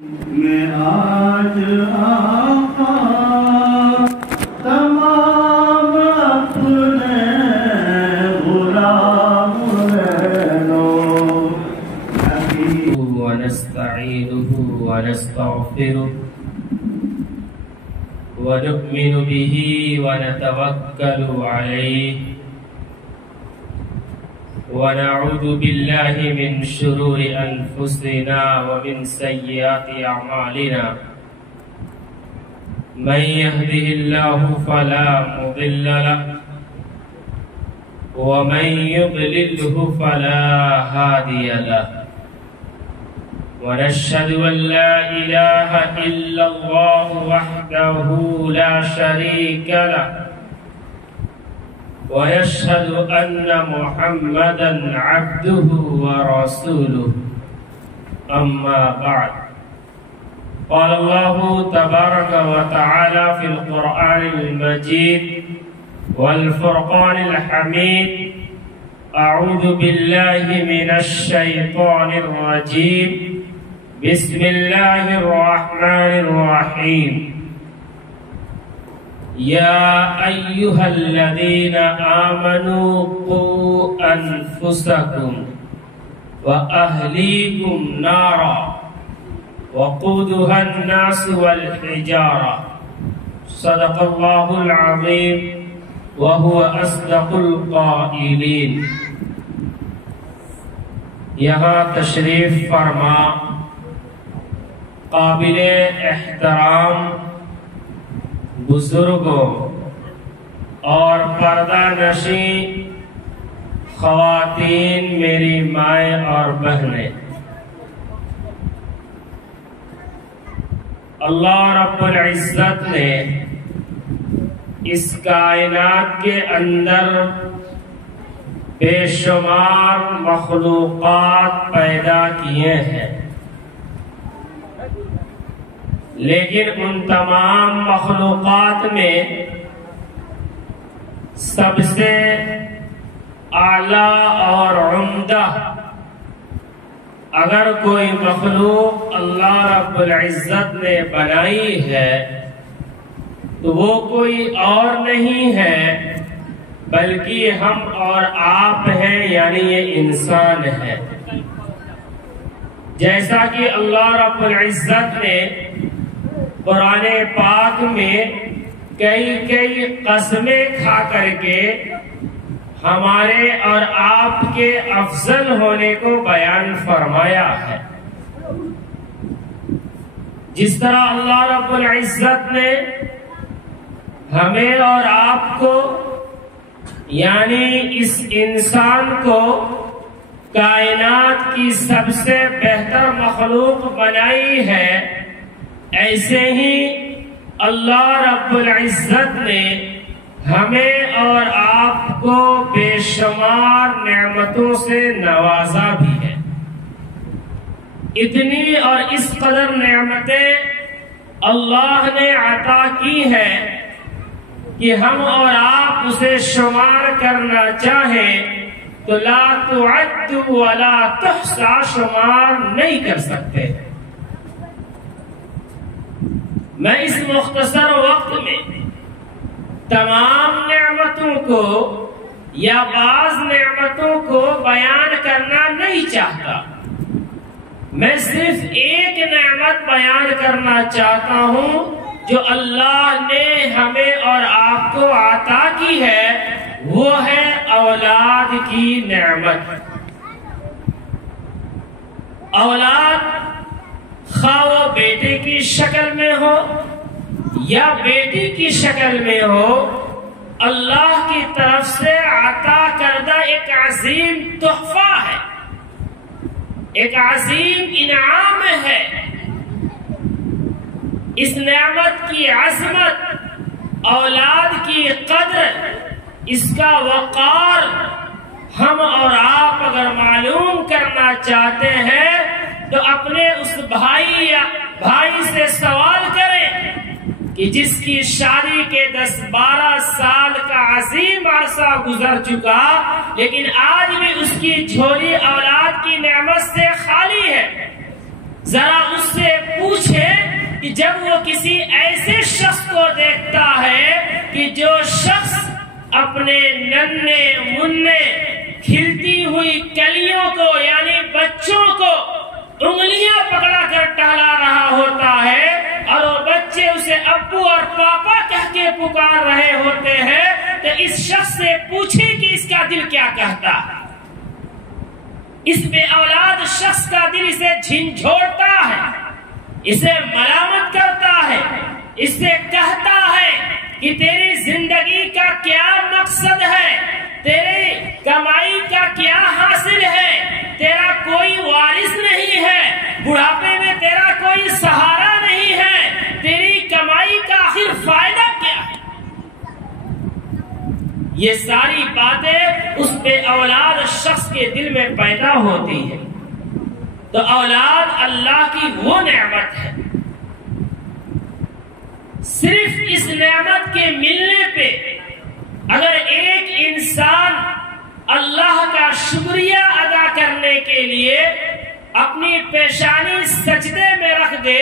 میں آج آقا تمام اپنے غلام لینو ونستعینه ونستغفره ونؤمن به ونتوکل علیہ ونعوذ باللہ من شرور انفسنا ومن سیئات اعمالنا من يهده الله فلا مضل له ومن يضلله فلا هادي له ونشهد أن لا إله إلا الله وحده لا شريك له ويشهد أن محمدا عبده ورسوله أما بعد قال الله تبارك وتعالى في القرآن المجيد والفرقان الحميد أعوذ بالله من الشيطان الرجيم بسم الله الرحمن الرحيم يا أيها الذين آمنوا قوا أنفسكم وأهليكم نارا وقودها الناس والحجارة صدق الله العظيم وهو أصدق القائلين. یہاں تشریف فرما قابل احترام بزرگوں اور پردہ نشین خواتین، میری مائیں اور بہنیں، اللہ رب العزت نے اس کائنات کے اندر بے شمار مخلوقات پیدا کیے ہیں، لیکن ان تمام مخلوقات میں سب سے اعلیٰ اور عمدہ اگر کوئی مخلوق اللہ رب العزت نے بنائی ہے تو وہ کوئی اور نہیں ہے بلکہ ہم اور آپ ہیں، یعنی یہ انسان ہے. جیسا کہ اللہ رب العزت نے قرآن پاک میں کئی قسمیں کھا کر کے ہمارے اور آپ کے افضل ہونے کو بیان فرمایا ہے. جس طرح اللہ رب العزت نے ہمیں اور آپ کو، یعنی اس انسان کو، کائنات کی سب سے بہتر مخلوق بنائی ہے، ایسے ہی اللہ رب العزت نے ہمیں اور آپ کو بے شمار نعمتوں سے نوازا بھی ہے. اتنی اور اس قدر نعمتیں اللہ نے عطا کی ہے کہ ہم اور آپ اسے شمار کرنا چاہیں تو لا تعد ولا تحصى، شمار نہیں کر سکتے. میں اس مختصر وقت میں تمام نعمتوں کو یا بعض نعمتوں کو بیان کرنا نہیں چاہتا. میں صرف ایک نعمت بیان کرنا چاہتا ہوں جو اللہ نے ہمیں اور آپ کو عطا کی ہے، وہ ہے اولاد کی نعمت. اولاد خواہ وہ بیٹے کی شکل میں ہو یا بیٹی کی شکل میں ہو، اللہ کی طرف سے عطا کردہ ایک عظیم تحفہ ہے، ایک عظیم انعام ہے. اس نعمت کی عظمت، اولاد کی قدر، اس کا وقار ہم اور آپ اگر معلوم کرنا چاہتے ہیں تو اپنے اس بھائی سے سوال کریں کہ جس کی شادی کے 10-12 سال کا عظیم عرصہ گزر چکا لیکن آج بھی اس کی جھولی اولاد کی نعمت سے خالی ہے. ذرا اس سے پوچھ جب وہ کسی ایسے شخص کو دیکھتا ہے کہ جو شخص اپنے ننھے منھے کھلتی ہوئی کلیوں کو یعنی بچوں کو انگلیاں پکڑا کر ٹہلا رہا ہوتا ہے اور وہ بچے اسے ابو اور پاپا کہہ کے پکار رہے ہوتے ہیں، تو اس شخص سے پوچھیں کہ اس کا دل کیا کہتا ہے۔ اس بے اولاد شخص کا دل اسے جھنجھوڑتا ہے، اسے ملامت کرتا ہے، اس سے کہتا ہے کہ تیری زندگی کا کیا مقصد ہے، تیری کمائی کا کیا حاصل ہے، تیرا کوئی وارث نہیں ہے، بڑھاپے میں تیرا کوئی سہارا نہیں ہے، تیری کمائی کا آخر فائدہ کیا ہے؟ یہ ساری باتیں اس بے اولاد شخص کے دل میں پیدا ہوتی ہے۔ تو اولاد اللہ کی وہ نعمت ہے، صرف اس نعمت کے ملنے پہ اگر ایک انسان اللہ کا شکریہ ادا کرنے کے لیے اپنی پیشانی سجدے میں رکھ دے،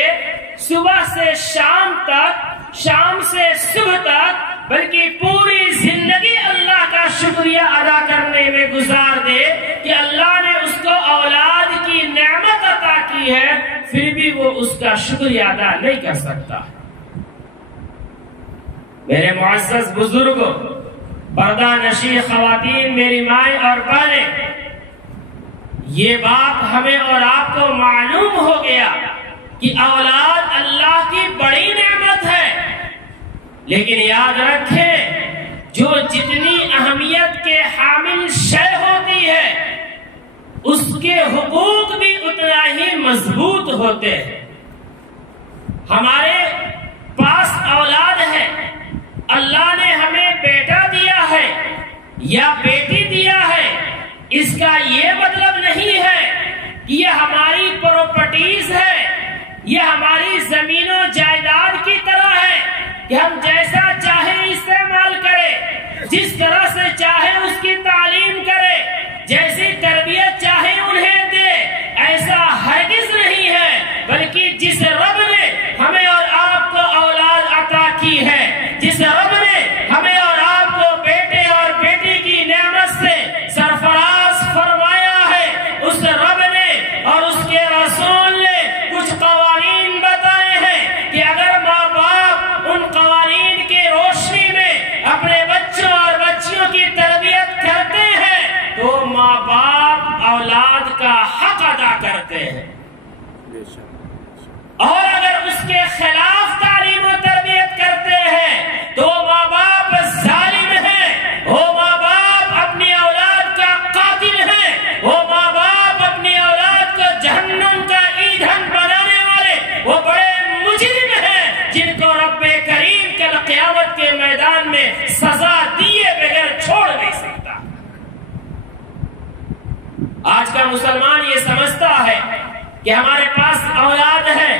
صبح سے شام تک، شام سے صبح تک، بلکہ پوری زندگی اللہ کا شکریہ ادا کرنے میں گزار دے کہ اللہ نے اس کو اولاد کی نعمت عطا کی ہے، پھر بھی وہ اس کا شکریہ ادا نہیں کر سکتا۔ میرے معزز بزرگوں، پردہ نشین خواتین، میری مائیں اور بہنیں، یہ بات ہمیں اور آپ کو معلوم ہو گیا کہ اولاد اللہ کی بڑی نعمت ہے، لیکن یاد رکھیں جو جتنی اہمیت کے حامل شے ہوتی ہے اس کے حقوق بھی اتنا ہی مضبوط ہوتے ہیں۔ ہمارے پاس اولاد ہے، اللہ نے ہمیں بیٹا دیا ہے یا بیٹی دیا ہے، اس کا یہ مطلب نہیں ہے کہ یہ ہماری پراپرٹیز ہے، یہ ہماری زمین و جائیداد کی طرح ہے کہ ہم جیسا چاہے استعمال کرے، جس طرح سے چاہے اس کی تعلیم کرے، جیسی تربیت چاہے انہیں دے، ایسا ہرگز نہیں ہے، بلکہ جس رب نے ہمیں اور آپ کو اولاد عطا کی ہے، جس رب نے ہمیں اور آپ کو بیٹے اور بیٹی کی نعمت سے سرفراز فرمایا ہے، اس رب نے اور اس کے رسول نے کچھ قوانین بتائے ہیں کہ اگر ماں باپ ان قوانین کی روشنی میں اپنے بچوں اور بچیوں کی تربیت کرتے ہیں تو ماں باپ اولاد کا حق ادا کرتے ہیں، اور اگر اس کے خلاف تعلیم و تربیت کرتے ہیں تو ماں باپ ظالم ہیں، وہ ماں باپ اپنی اولاد کا قاتل ہیں، وہ ماں باپ اپنی اولاد کو جہنم کا ایندھن بنانے والے وہ بڑے مجرم ہیں جن کو رب کریم کل قیامت کے میدان میں سزا دیے بغیر چھوڑ نہیں سکتا۔ آج کا مسلمان یہ سمجھتا ہے کہ ہمارے پاس اولاد ہے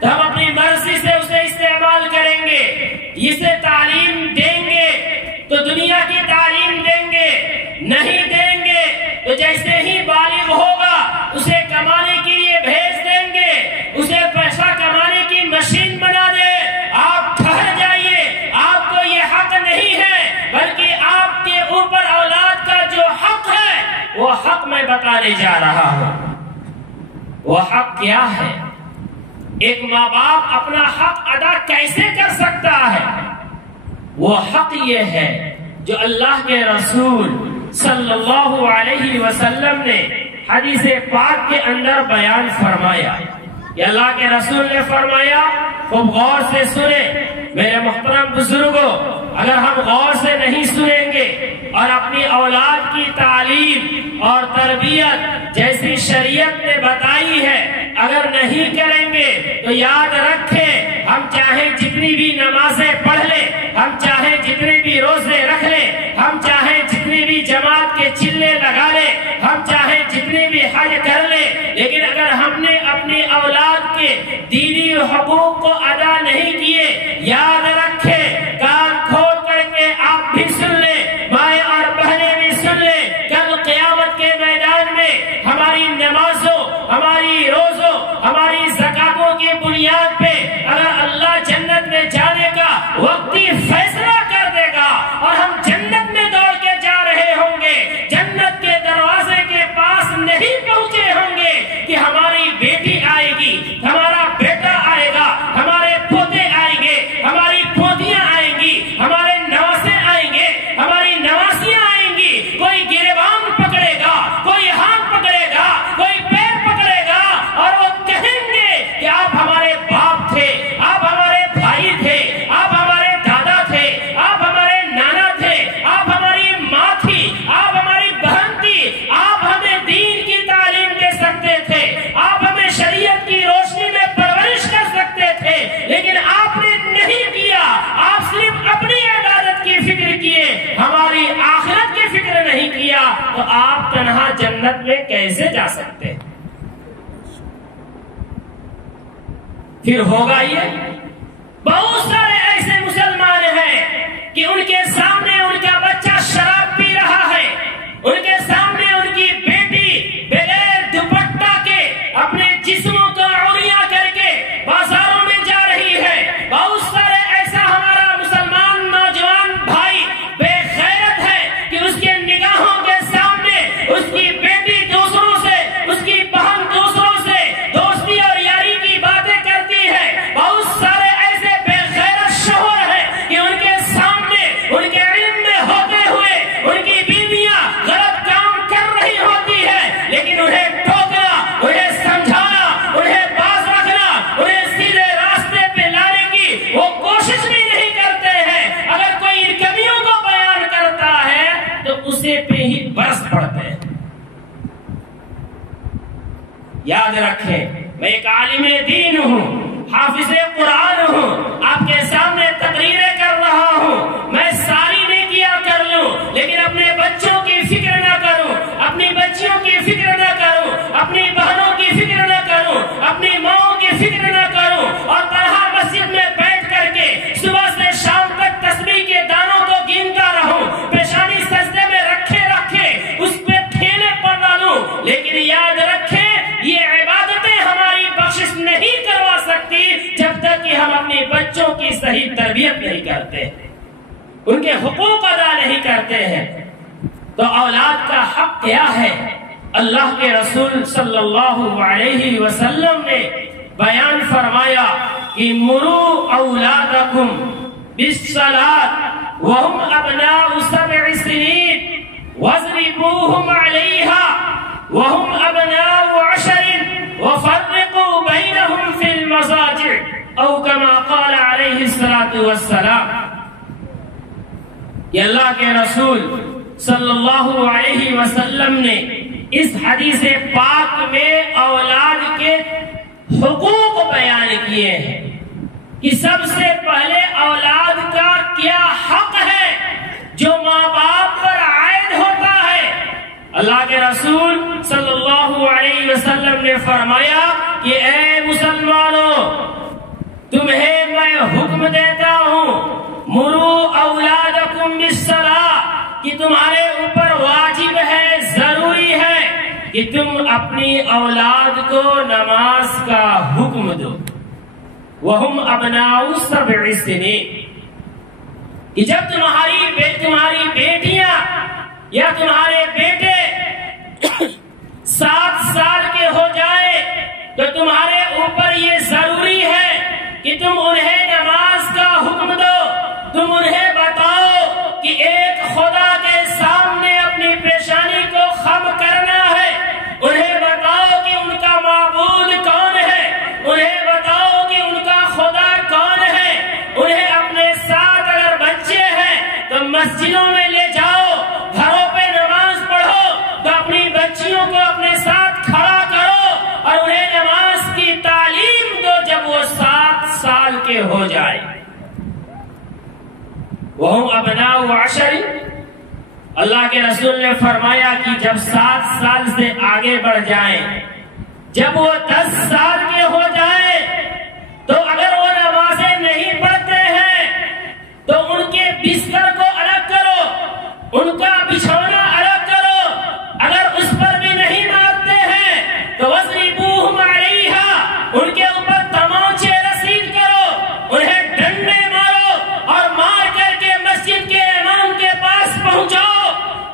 تو ہم اپنی مرضی سے اسے استعمال کریں گے، اسے تعلیم دیں گے تو دنیا کی تعلیم دیں گے، نہیں دیں گے تو جیسے ہی بالغ ہوگا اسے کمانے کے لیے بھیج دیں گے، اسے پیسہ کمانے کی مشین بنا دے۔ آپ ٹھہر جائیے، آپ کو یہ حق نہیں ہے، بلکہ آپ کے اوپر اولاد کا جو حق ہے وہ حق میں بتانے جا رہا ہوں۔ وہ حق کیا ہے؟ ایک ماں باپ اپنا حق ادا کیسے کر سکتا ہے؟ وہ حق یہ ہے جو اللہ کے رسول صلی اللہ علیہ وسلم نے حدیث پاک کے اندر بیان فرمایا۔ کہ اللہ کے رسول نے فرمایا، خوب غور سے سنیں میرے محترم بزرگوں، اگر ہم غور سے نہیں سنیں گے اور اپنی اولاد کی تعلیم اور تربیت جیسی شریعت نے بتائی ہے اگر نہیں کریں گے تو یاد رکھیں ہم چاہے جتنی بھی نمازیں پڑھ لیں، ہم چاہے جتنے بھی روزے رکھ لیں، ہم چاہے جتنی بھی جماعت کے چلے لگا لیں، ہم چاہے جتنے بھی حج کر لیں، لیکن اگر ہم نے اپنی اولاد کے دینی حقوق کو ادا نہیں کیے، یاد رکھیں کان کھول کر کے آپ بھی سن لیں، مائیں اور بہنیں بھی سن لیں، کل قیامت کے میدان میں ہماری نمازوں، ہماری روزوں، ہماری زکاتوں کی بنیاد پہ اگر وحدت میں کیسے جا سکتے ہیں؟ پھر ہوگا یہ بہت سارے ایسے مسلمان ہیں کہ ان کے سامنے ان کا بچہ شراب پی رہا ہے، ان کے سامنے ان کی بیٹی بغیر دوپٹہ کے اپنے جسموں کو عریاں کر کے بازاروں میں جا رہی ہے۔ بہت سارے ایسا ہمارا مسلمان نوجوان بھائی بے غیرت ہے کہ اس کے نگاہوں کے سامنے اس کی بیٹی دوسروں سے، اس کی بہن دوسروں سے دوستی اور یاری کی باتیں کرتی ہے۔ بہت سارے ایسے بے غیرت شوہر ہیں کہ ان کے سامنے ان کے علم میں ہوتے ہوئے ان کی بیویاں غلط کام کر رہی ہوتی ہے، لیکن انہیں ٹوکنا، انہیں سمجھانا، انہیں باز رکھنا، انہیں سیدھے راستے پہ لانے کی وہ کوشش بھی نہیں کرتے ہیں۔ اگر کوئی ان کمیوں کو بیان کرتا ہے تو اسے پہ ہی برس پڑتے ہیں۔ یاد رکھیں، میں ایک عالم دین ہوں، حافظ قرآن ہوں، آپ کے سامنے تقریریں کر رہا ہوں، میں ساری نیکیاں کر لوں لیکن اپنے بچوں کی فکر نہ کروں، اپنی بچیوں کی فکر نہ کروں، اپنی بہنوں کی فکر نہ کروں، اپنی ماؤں کی فکر نہ کروں، اور تنہا مسجد میں بیٹھ کر کے صبح سے شام تک تسبیح کے دانوں کو گنتا رہوں، پیشانی سجدے میں رکھے رکھے اس پہ ٹھیلے پڑ ڈالوں، لیکن یاد رکھیں یہ عبادتیں ہماری بخشش نہیں کروا سکتی جب تک کہ ہم اپنے بچوں کی صحیح تربیت نہیں کرتے، ان کے حقوق ادا نہیں کرتے ہیں۔ تو اولاد کا حق کیا ہے؟ اللہ کے رسول صلی اللہ علیہ وسلم نے بیان فرمایا کہ مروا اولادکم بالصلاۃ وهم ابناء 7 سنین واضربوهم علیہا وهم ابناء 10 وفرقوا بینہم فی المضاجع او کما قال علیہ الصلاۃ والسلام۔ کہ اللہ کے رسول صلی اللہ علیہ وسلم نے اس حدیث پاک میں اولاد کے حقوق بیان کیے ہیں کہ سب سے پہلے اولاد کا کیا حق ہے جو ماں باپ پر عائد ہوتا ہے۔ اللہ کے رسول صلی اللہ علیہ وسلم نے فرمایا کہ اے مسلمانوں، تمہیں میں حکم دیتا ہوں مروا اولادکم بالصلاۃ، کہ تمہارے اوپر واجب ہے، ضروری ہے کہ تم اپنی اولاد کو نماز کا حکم دو۔ وہم ابناء 7 سنین، کہ جب تمہاری بیٹیاں یا تمہارے بیٹے 7 سال کے ہو جائے تو تمہارے اوپر یہ ضروری ہے کہ تم انہیں نماز کا حکم دو۔ تم انہیں بتاؤ کہ ایک خدا کے سامنے اپنی پیشانی کو خم کرنا ہے، انہیں بتاؤ کہ ان کا معبود کون ہے، انہیں بتاؤ کہ ان کا خدا کون ہے، انہیں اپنے ساتھ اگر بچے ہیں تو مسجدوں میں لے جاؤ، گھروں پہ نماز پڑھو تو اپنی بچیوں کو اپنے ساتھ کھڑا کرو اور انہیں نماز کی تعلیم دو جب وہ 7 سال کے ہو جائے۔ وہم ابناء 10، اللہ کے رسول نے فرمایا کہ جب 7 سال سے آگے بڑھ جائیں، جب وہ 10 سال کے ہو جائے تو اگر وہ نمازیں نہیں پڑھتے ہیں تو ان کے بستر کو الگ کرو، ان کا بچھونا الگ کرو، اگر اس پر بھی نہیں مارتے ہیں تو وَاضْرِبُوهُمْ عَلَيْهَا، ان کے اوپر تمانچے رسید کرو، انہیں ڈنڈے مارو اور مار کر کے مسجد کے امام کے پاس پہنچاؤ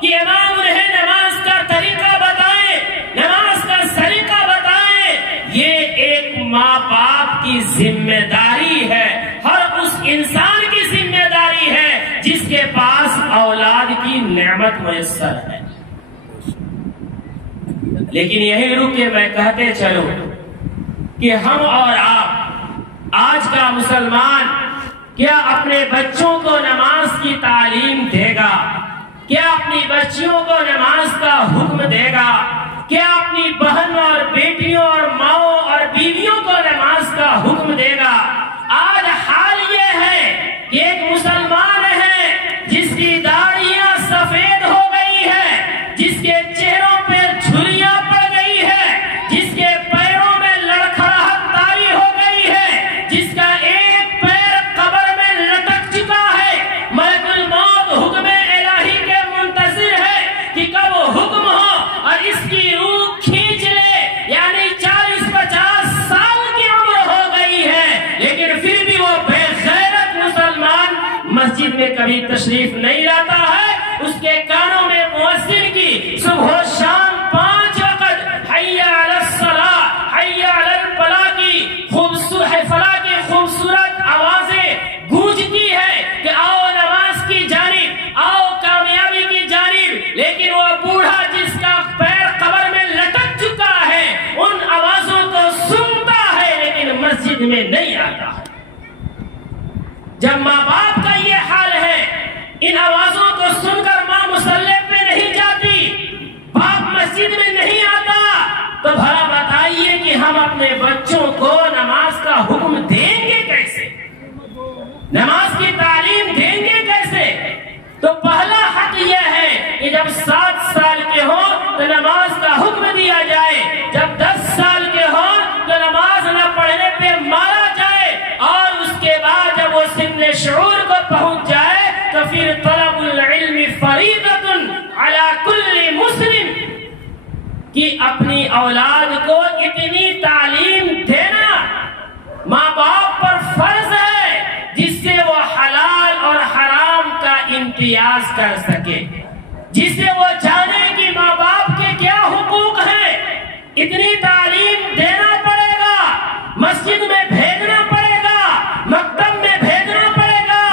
کہ امام انہیں نماز کا طریقہ بتائیں، نماز کا سلیقہ بتائیں۔ یہ ایک ماں باپ کی ذمہ داری ہے، ہر اس انسان کی ذمہ داری ہے جس کے پاس اولاد کی نعمت میسر ہے۔ لیکن یہی رک کے میں کہتے چلوں کہ ہم اور آپ، آج کا مسلمان کیا اپنے بچوں کو نماز کی تعلیم دے گا؟ کیا اپنی بچیوں کو نماز کا حکم دے گا؟ کیا اپنی بہن اور بیٹیوں اور ماؤں اور بیویوں کو نماز کا حکم دے گا؟ آج حال یہ ہے کہ ایک مسلمان ہے جس کی داڑھیاں سفید ہو گئی ہے، جس کے چہروں پہ جھری میں کبھی تشریف نہیں لاتا ہے، اس کے کانوں میں مؤذن کی صبح و شام 5 وقت حی علی الصلاۃ حی علی الفلاح کی خوبصورت آوازیں گونجتی ہے کہ آؤ نماز کی جانب، آؤ کامیابی کی جانب، لیکن وہ بوڑھا جس کا پیر قبر میں لٹک چکا ہے ان آوازوں کو سنتا ہے لیکن مسجد میں نہیں آتا ہے۔ جب ماں باپ کا یہ حال ہے، ان آوازوں کو سن کر ماں مصلی پہ نہیں جاتی، باپ مسجد میں نہیں آتا، تو بھلا بتائیے کہ ہم اپنے بچوں کو نماز کا حکم دیں گے کیسے؟ نماز کی تعلیم دیں گے کیسے؟ تو پہلا حق یہ ہے کہ جب 7 سال کے ہوں تو نماز کا حکم دیا جائے، جب 10 سال کے ہوں تو نماز نہ پڑھنے پہ مارا جائے، اور اس کے بعد جب وہ سن شعور کو پہنچ جائے تو پھر طلب العلم فریضۃ علی کل مسلم کہ اپنی اولاد کو اتنی تعلیم دینا ماں باپ پر فرض ہے جس سے وہ حلال اور حرام کا امتیاز کر سکے، جس سے وہ جانے کہ ماں باپ کے کیا حقوق ہیں۔ اتنی تعلیم دینا پڑے گا، مسجد میں بھیجنا پڑے گا، مکتب میں بھیجنا پڑے گا،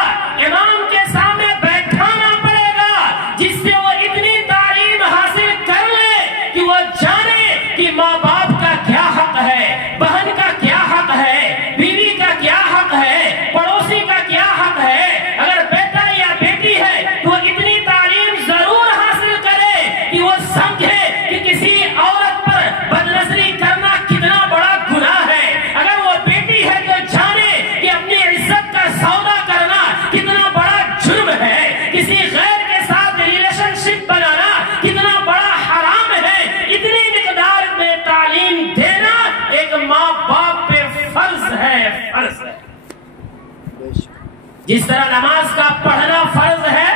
امام کے سامنے بیٹھانا پڑے گا، جس سے وہ اتنی تعلیم حاصل کر لے کہ وہ جانے کہ ماں باپ کا کیا حق ہے، بہن کا کیا حق ہے، بیوی کا کیا حق ہے، پڑوسی کا کیا حق ہے۔ اگر بیٹا یا بیٹی ہے تو وہ اتنی تعلیم ضرور حاصل کرے کہ وہ سمجھے کہ کسی عورت پر بدنظری کرنا کتنا بڑا گناہ ہے۔ اگر وہ بیٹی ہے تو جانے کہ اپنی عزت کا سودا کرنا کتنا بڑا جرم ہے، کسی غیر کے ساتھ ریلیشن شپ بنانا کتنا بڑا حرام ہے۔ اتنی مقدار میں تعلیم دینا ایک ماں باپ پہ فرض ہے، فرض ہے۔ جس طرح نماز کا پڑھنا فرض ہے،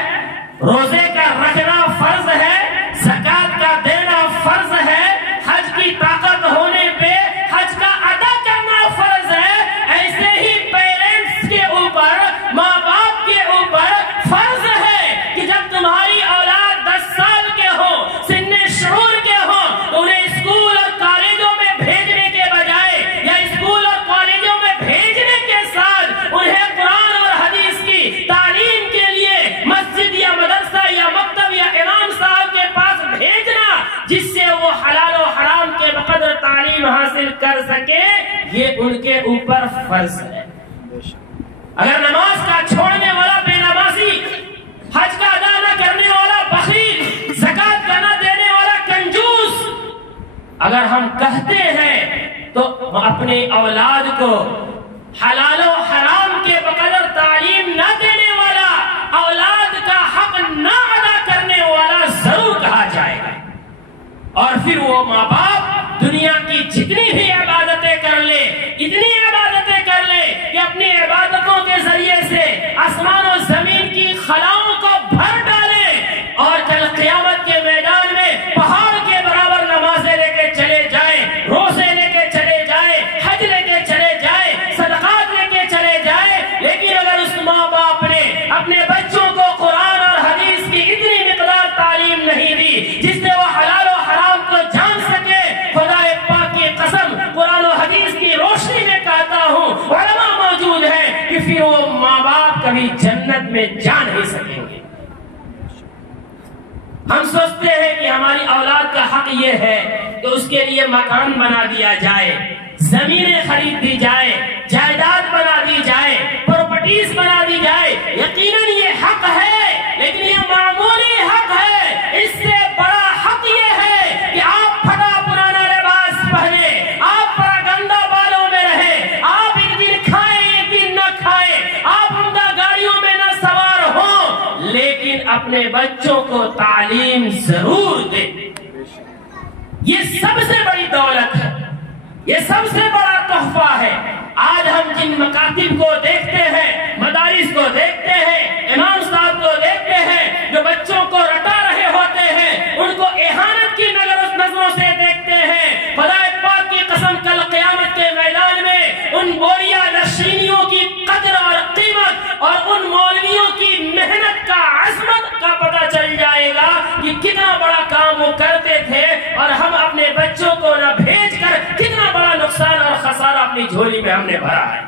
روزے کا رکھنا فرض ہے، زکات کا دینا فرض ہے، حج کی طاقت ہونے پہ حج کا ادا کرنا فرض ہے، ایسے ہی پیرنٹس کے اوپر، ماں باپ کے اوپر فرض ہے کہ جب تمہاری اولاد 10 سال کے ہو، سن شعور کے ہو، تو انہیں اسکول اور کالجوں میں بھیجنے کے بجائے یا اسکول اور کالجوں میں بھیجنے کے ساتھ انہیں قرآن اور حدیث کی تعلیم کے لیے مسجد یا مدرسہ یا مکتب یا امام صاحب کے پاس بھیجنا، جس سے وہ حلال و حرام کے بقدر تعلیم حاصل کر سکے، یہ ان کے اوپر فرض ہے۔ اگر نماز کا چھوڑنے والا بے نمازی، حج کا ادا نہ کرنے والا بخیل، زکات کا نہ دینے والا کنجوس، اگر ہم کہتے ہیں تو اپنے اولاد کو حلال و حرام کے بقدر تعلیم نہ دینے والا، اولاد کا حق نہ ادا کرنے والا ضرور کہا جائے گا۔ اور پھر وہ ماں باپ دنیا کی جتنی بھی عبادتیں کر لے، اتنی عبادتیں کر لے کہ اپنی عبادتوں کے ذریعے سے آسمان و زمین کی خلاؤں کو بھر ڈالے، اور کل قیامت کے میدان میں پہاڑ کے برابر نمازیں لے کے چلے جائیں، روزے لے کے چلے جائیں، حج لے کے چلے جائیں، صدقات لے کے چلے جائیں، لیکن اگر اس ماں باپ نے اپنے بچوں کو قرآن اور حدیث کی اتنی مقدار تعلیم نہیں دی جس سے وہ حلال و حرام کو جان سکے، خدا پاک کی قسم قرآن و حدیث کی روشنی میں کہتا ہوں، علماء موجود ہیں کہ پھر وہ ماں باپ کبھی جنت میں جا نہیں سکیں گے۔ ہم سوچتے ہیں کہ ہماری اولاد کا حق یہ ہے کہ اس کے لیے مکان بنا دیا جائے، زمینیں خرید دی جائے، جائیداد بنا دی جائے، پراپرٹیز بنا دی جائے۔ یقیناً یہ حق ہے، لیکن یہ معمولی حق ہے۔ اس سے بڑا حق یہ ہے کہ آپ پھٹا پرانا لباس پہنے، آپ پراگندہ بالوں میں رہیں، آپ ایک دن کھائیں ایک دن نہ کھائیں، آپ عمدہ گاڑیوں میں نہ سوار ہوں، لیکن اپنے بچوں کو تعلیم ضرور دیں۔ یہ سب سے بڑی دولت ہے، یہ سب سے بڑا تحفہ ہے۔ آج ہم جن مکاتب کو دیکھتے ہیں، مدارس کو دیکھتے ہیں، امام صاحب کو دیکھتے ہیں جو بچوں کو رٹا رہے ہوتے ہیں، ان کو اہانت کی نظروں سے دیکھتے ہیں۔ خدا پاک کی قسم کل قیامت کے میدان میں ان بوریا نشینیوں کی قدر اور قیمت اور ان مولویوں کی بھرا ہے۔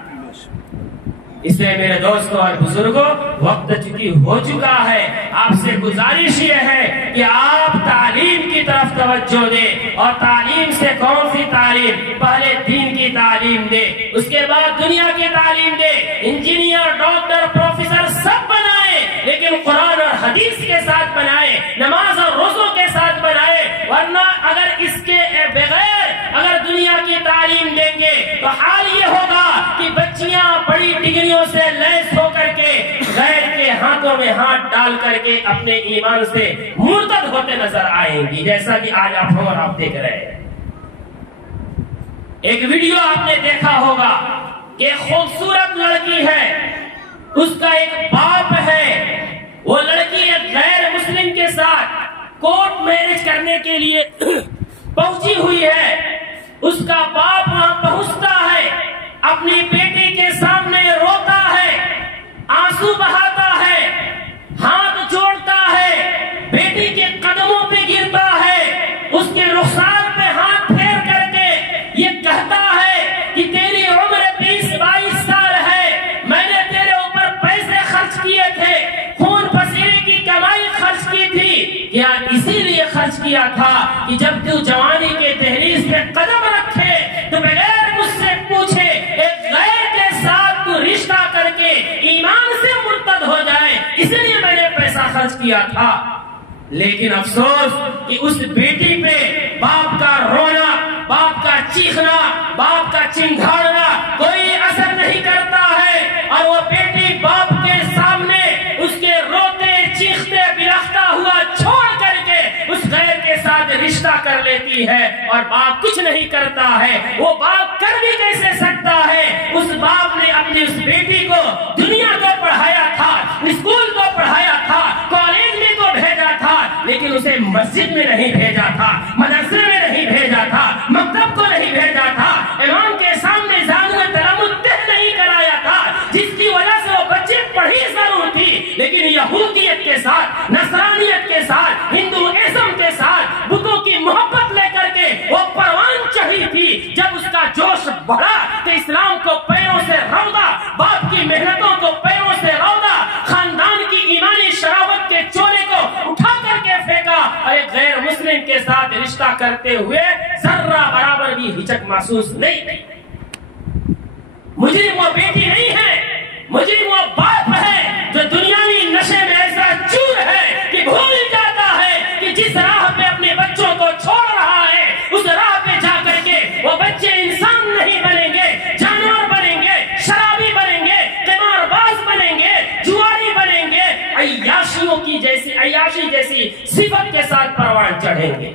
اس لیے میرے دوستوں اور بزرگوں، وقت چونکہ ہو چکا ہے، آپ سے گزارش یہ ہے کہ آپ تعلیم کی طرف توجہ دیں، اور تعلیم سے کون سی تعلیم؟ پہلے دین کی تعلیم دے، اس کے بعد دنیا کی تعلیم دے۔ انجینئر، ڈاکٹر، پروفیسر سب بنائے، لیکن قرآن اور حدیث کے ساتھ بنائے، نماز اور روزوں کے ساتھ بنائے، ورنہ اگر اس کے بغیر اگر دنیا کی تعلیم دیں گے تو حال یہ ہوگا کہ بچیاں بڑی ڈگریوں سے لیس ہو کر کے غیر کے ہاتھوں میں ہاتھ ڈال کر کے اپنے ایمان سے مرتد ہوتے نظر آئیں گی، جیسا کہ آج آپ دیکھ رہے ہیں۔ ایک ویڈیو آپ نے دیکھا ہوگا کہ خوبصورت لڑکی ہے، اس کا ایک باپ ہے، وہ لڑکی ایک غیر مسلم کے ساتھ کورٹ میرج کرنے کے لیے پہنچی ہوئی ہے۔ اس کا باپ وہاں پہنچتا ہے، اپنی بیٹی کے سامنے روتا ہے، آنسو بہاتا ہے، ہاتھ جوڑتا ہے، بیٹی کے قدموں پہ گرتا ہے، اس کے رخسار پہ ہاتھ پھیر کر کے یہ کہتا ہے کہ تیری عمر 20-22 سال ہے، میں نے تیرے اوپر پیسے خرچ کیے تھے، خون پسینے کی کمائی خرچ کی تھی، کیا اسی لیے خرچ کیا تھا کہ جب تو جوانی کے دہلیز پہ قدم رکھے تو بغیر مجھ سے پوچھے ایک غیر کے ساتھ تو رشتہ کر کے ایمان سے مرتد ہو جائے، اس لیے میں نے پیسہ خرچ کیا تھا۔ لیکن افسوس کہ اس بیٹی پہ باپ کا رونا، باپ کا چیخنا، باپ کا چنگھاڑنا کوئی اثر نہیں کرتا ہے، اور وہ بیٹی باپ کے سامنے اس کے روتے چیختے بلختا ہوا چھوڑ کر کے اس غیر کے ساتھ رشتہ کر لیتی ہے، اور باپ کچھ نہیں کرتا ہے۔ وہ باپ کر بھی کیسے سکتا ہے؟ اس باپ نے اپنی اس بیٹی کو دنیا کو پڑھایا تھا، اسکول کو پڑھایا تھا، کالج میں کو بھیجا تھا، لیکن اسے مسجد میں نہیں بھیجا تھا، مدرسے میں نہیں بھیجا تھا، مکتب کو نہیں بھیجا تھا، امام کے سامنے زانو تلمذ نہیں کرایا تھا، جس کی وجہ سے وہ بچے پڑھی ضرور تھی، لیکن یہودیت کے ساتھ، نصرانیت کے ساتھ، ہندوازم کے ساتھ بتوں کی محبت لے کر کے وہ پروان چڑھی تھی۔ جب اس کا جوش بڑھا تو اسلام کو پیروں سے رودا، باپ کی محنتوں کو پیروں سے رودا، خاندان کی ایمانی شرافت کے چولے کو اٹھا کر کے پھینکا، اور ایک غیر مسلم کے ساتھ رشتہ کرتے ہوئے ذرہ برابر بھی ہچک محسوس نہیں کی۔ مجرم وہ بیٹی نہیں ہے، مجرم وہ باپ ہے جو دنیاوی نشے میں ایسا چور ہے کہ بھول جاتا ہے کہ جس راہ پہ اپنے بچوں کو چھوڑ رہا ہے اس راہ پہ جا کر کے وہ بچے انسان نہیں بنیں گے، جانور بنیں گے، شرابی بنیں گے، قمار باز بنیں گے، جواری بنیں گے، عیاشی جیسی صفت کے ساتھ پروان چڑھیں گے۔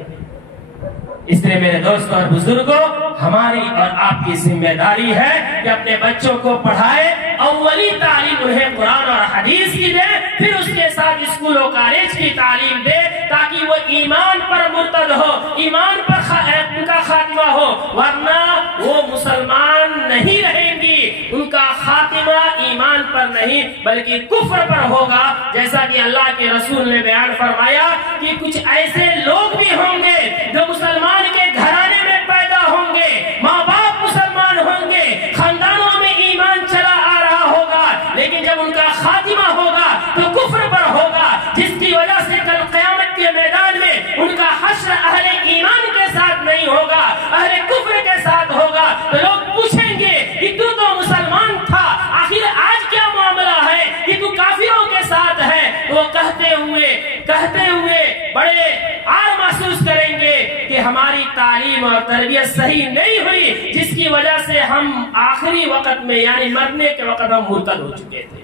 اس لیے میرے دوستوں اور بزرگوں، ہماری اور آپ کی ذمہ داری ہے کہ اپنے بچوں کو پڑھائے، اولی تعلیم انہیں قرآن اور حدیث کی دے، پھر اس کے ساتھ اسکول و کالج کی تعلیم دے، تاکہ وہ ایمان پر مرتد ہو، ایمان پر ان کا خاتمہ ہو، ورنہ وہ مسلمان نہیں رہیں گی، ان کا خاتمہ ایمان پر نہیں بلکہ کفر پر ہوگا۔ جیسا کہ اللہ کے رسول نے بیان فرمایا کہ کچھ ایسے لوگ بھی ہوں گے جو مسلمان کے گھرانے میں پیدا ہوں گے، ماں باپ مسلمان ہوں گے، خاندانوں میں ایمان چلا آ رہا ہوگا، لیکن جب ان کا خاتمہ ہوگا تو کفر پر ہوگا، جس کی وجہ سے کل قیامت کے میدان میں ان کا حشر اہل ایمان کے ساتھ نہیں ہوگا، اہل کفر کے ساتھ ہوگا۔ تو لوگ پوچھیں گے کہ تو مسلمان تھا، آخر آج کیا معاملہ ہے کہ تو کافروں کے ساتھ ہے؟ وہ کہتے ہوئے بڑے عار محسوس کریں گے کہ ہماری تعلیم اور تربیت صحیح نہیں ہوئی، جس کی وجہ سے ہم آخری وقت میں یعنی مرنے کے وقت ہم مرتد ہو چکے تھے،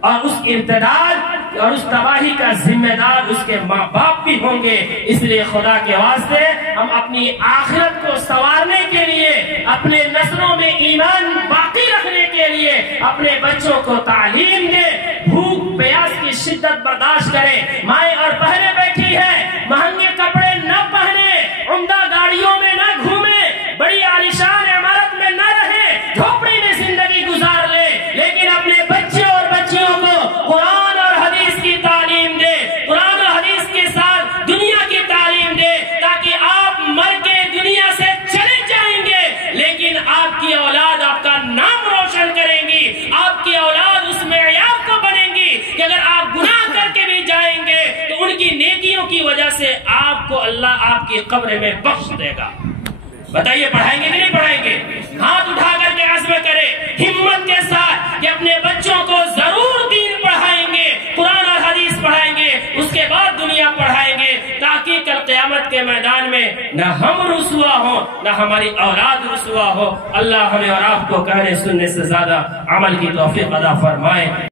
اور اس امتداد اور اس تباہی کا ذمہ دار اس کے ماں باپ بھی ہوں گے۔ اس لیے خدا کے واسطے ہم اپنی آخرت کو سنوارنے کے لیے، اپنے نسلوں میں ایمان باقی رکھنے کے لیے اپنے بچوں کو تعلیم دیں، بھوک پیاس کی شدت برداشت کریں، مائیں اور بہنیں بیٹھی ہیں، مہنگے کپڑے نہ پہنے، عمدہ گاڑیوں میں نہ گھومیں، بڑی عالیشان عمارت میں نہ رہیں، جھوپڑی میں زندگی گزار لے، لیکن اپنے بچے اور بچیوں کو قرآن اور حدیث کی تعلیم دے، قرآن اور حدیث کے ساتھ دنیا کی تعلیم دے، تاکہ آپ مر کے دنیا سے چلے جائیں گے لیکن آپ کی اولاد، آپ کا اللہ آپ کی قبر میں بخش دے گا۔ بتائیے پڑھائیں گے کہ نہیں پڑھائیں گے؟ ہاتھ اٹھا کر کے عزم کرے ہمت کے ساتھ کہ اپنے بچوں کو ضرور دین پڑھائیں گے، قرآن اور حدیث پڑھائیں گے، اس کے بعد دنیا پڑھائیں گے، تاکہ کل قیامت کے میدان میں نہ ہم رسوا ہوں نہ ہماری اولاد رسوا ہو۔ اللہ ہمیں اور آپ کو کہنے سننے سے زیادہ عمل کی توفیق عطا فرمائے۔